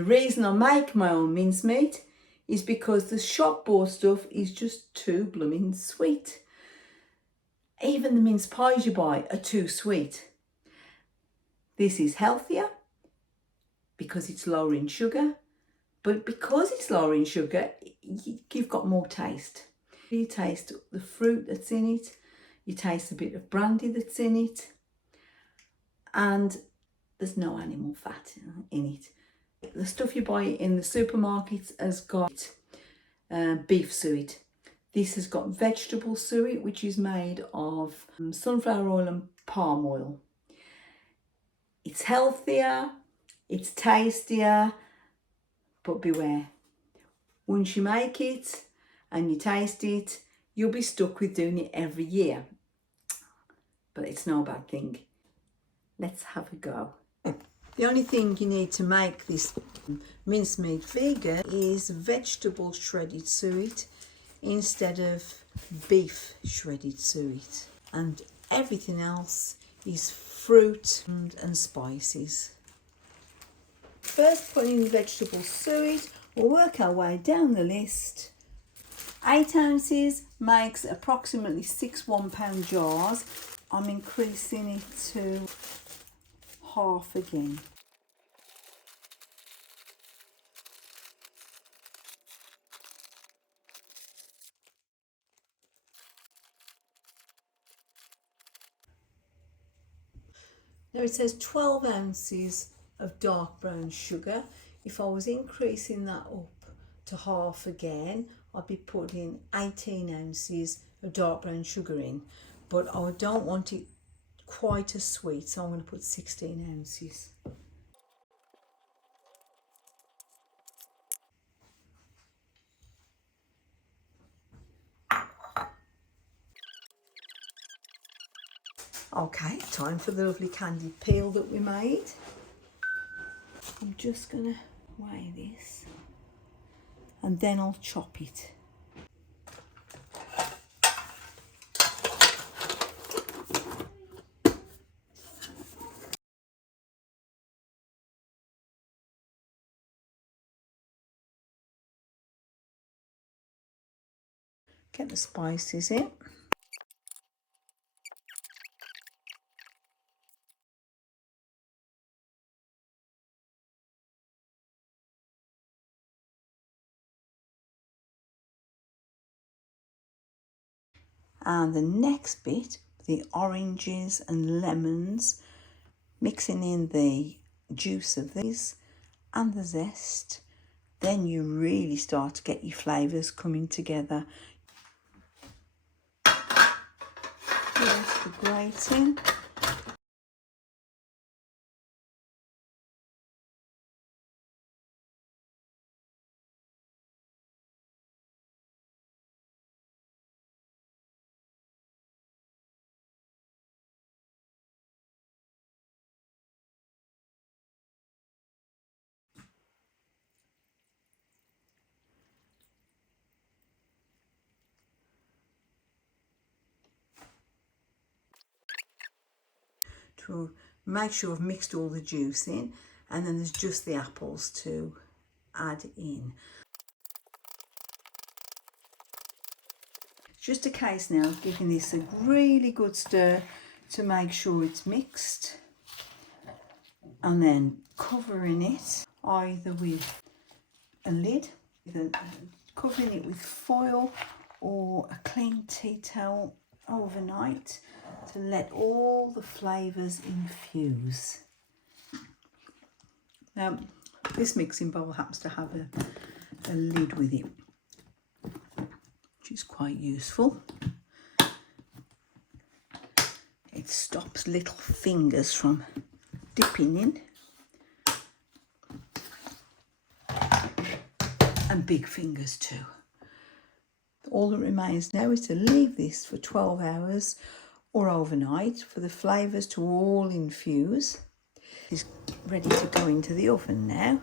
The reason I make my own mincemeat is because the shop bought stuff is just too blooming sweet. Even the mince pies you buy are too sweet. This is healthier because it's lower in sugar, but because it's lower in sugar, you've got more taste. You taste the fruit that's in it, you taste a bit of brandy that's in it, and there's no animal fat in it. The stuff you buy in the supermarkets has got beef suet. This has got vegetable suet, which is made of sunflower oil and palm oil. It's healthier, it's tastier, but beware. Once you make it and you taste it, you'll be stuck with doing it every year. But it's no bad thing. Let's have a go. The only thing you need to make this mincemeat vegan is vegetable shredded suet instead of beef shredded suet. And everything else is fruit and spices. First, put in the vegetable suet. We'll work our way down the list. 8 ounces makes approximately 6 1-pound jars. I'm increasing it to half again. Now it says 12 ounces of dark brown sugar. If I was increasing that up to half again, I'd be putting 18 ounces of dark brown sugar in, but I don't want it quite as sweet, so I'm going to put 16 ounces. Okay, time for the lovely candied peel that we made. I'm just going to weigh this and then I'll chop it. Get the spices in. And the next bit, the oranges and lemons, mixing in the juice of these and the zest. Then you really start to get your flavours coming together. Here's the grating. To make sure I've mixed all the juice in, and then there's just the apples to add in. Just a case now of giving this a really good stir to make sure it's mixed, and then covering it either with a lid, covering it with foil or a clean tea towel overnight to let all the flavours infuse. Now, this mixing bowl happens to have a lid with it, which is quite useful. It stops little fingers from dipping in, and big fingers too. All that remains now is to leave this for 12 hours or overnight for the flavours to all infuse. It's ready to go into the oven now.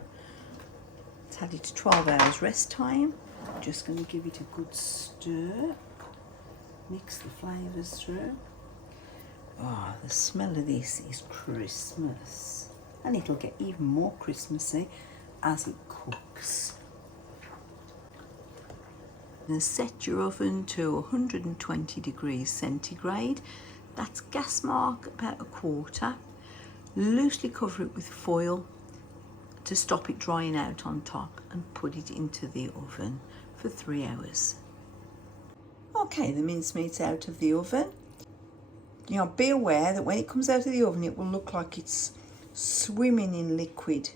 It's had its 12 hours rest time. I'm just going to give it a good stir. Mix the flavours through. Oh, the smell of this is Christmas. And it'll get even more Christmassy as it cooks. Then set your oven to 120 degrees centigrade. That's gas mark about 1/4. Loosely cover it with foil to stop it drying out on top and put it into the oven for 3 hours. Okay, the mincemeat's out of the oven. You know, be aware that when it comes out of the oven, it will look like it's swimming in liquid.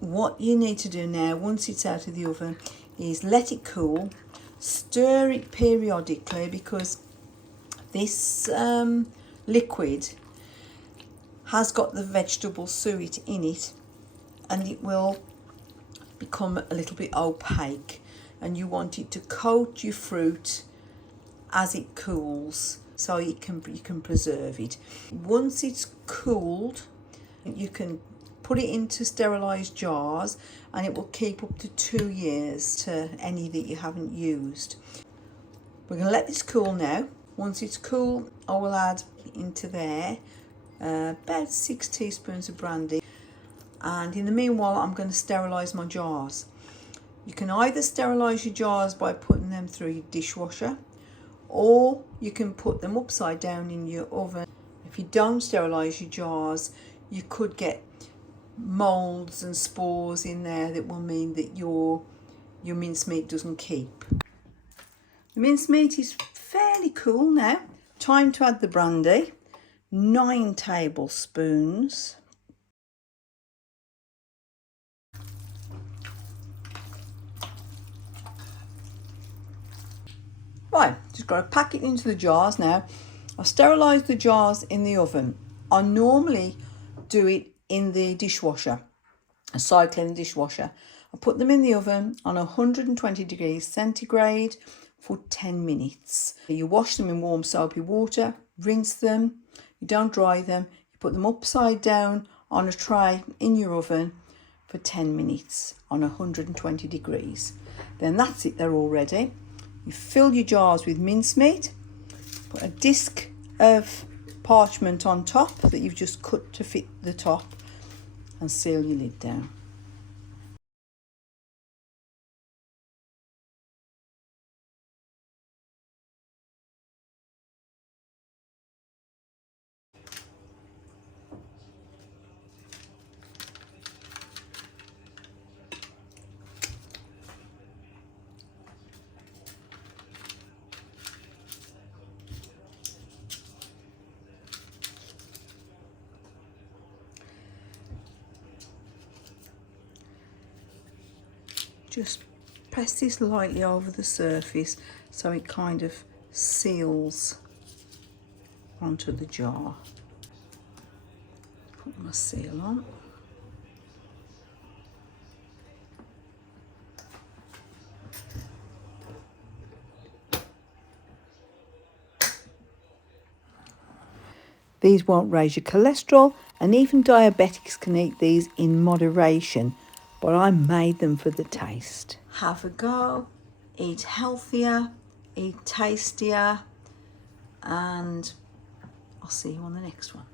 What you need to do now, once it's out of the oven, is let it cool, stir it periodically, because this liquid has got the vegetable suet in it, and it will become a little bit opaque, and you want it to coat your fruit as it cools, so you can preserve it. Once it's cooled, you can put it into sterilised jars, and it will keep up to 2 years to any that you haven't used. We're going to let this cool now. Once it's cool, I will add into there about 6 teaspoons of brandy, and in the meanwhile I'm going to sterilise my jars. You can either sterilise your jars by putting them through your dishwasher, or you can put them upside down in your oven. If you don't sterilise your jars, you could get moulds and spores in there that will mean that your mincemeat doesn't keep. The mincemeat is fairly cool now. Time to add the brandy. 9 tablespoons. Right, just got to pack it into the jars now. I've sterilised the jars in the oven. I normally do it in the dishwasher, a side clean dishwasher. I put them in the oven on 120 degrees centigrade for 10 minutes. You wash them in warm soapy water, rinse them, you don't dry them, you put them upside down on a tray in your oven for 10 minutes on 120 degrees. Then that's it, they're all ready. You fill your jars with mincemeat, put a disc of parchment on top that you've just cut to fit the top, and seal your lid down. Just press this lightly over the surface so it kind of seals onto the jar. Put my seal on. These won't raise your cholesterol, and even diabetics can eat these in moderation, but I made them for the taste. Have a go, eat healthier, eat tastier, and I'll see you on the next one.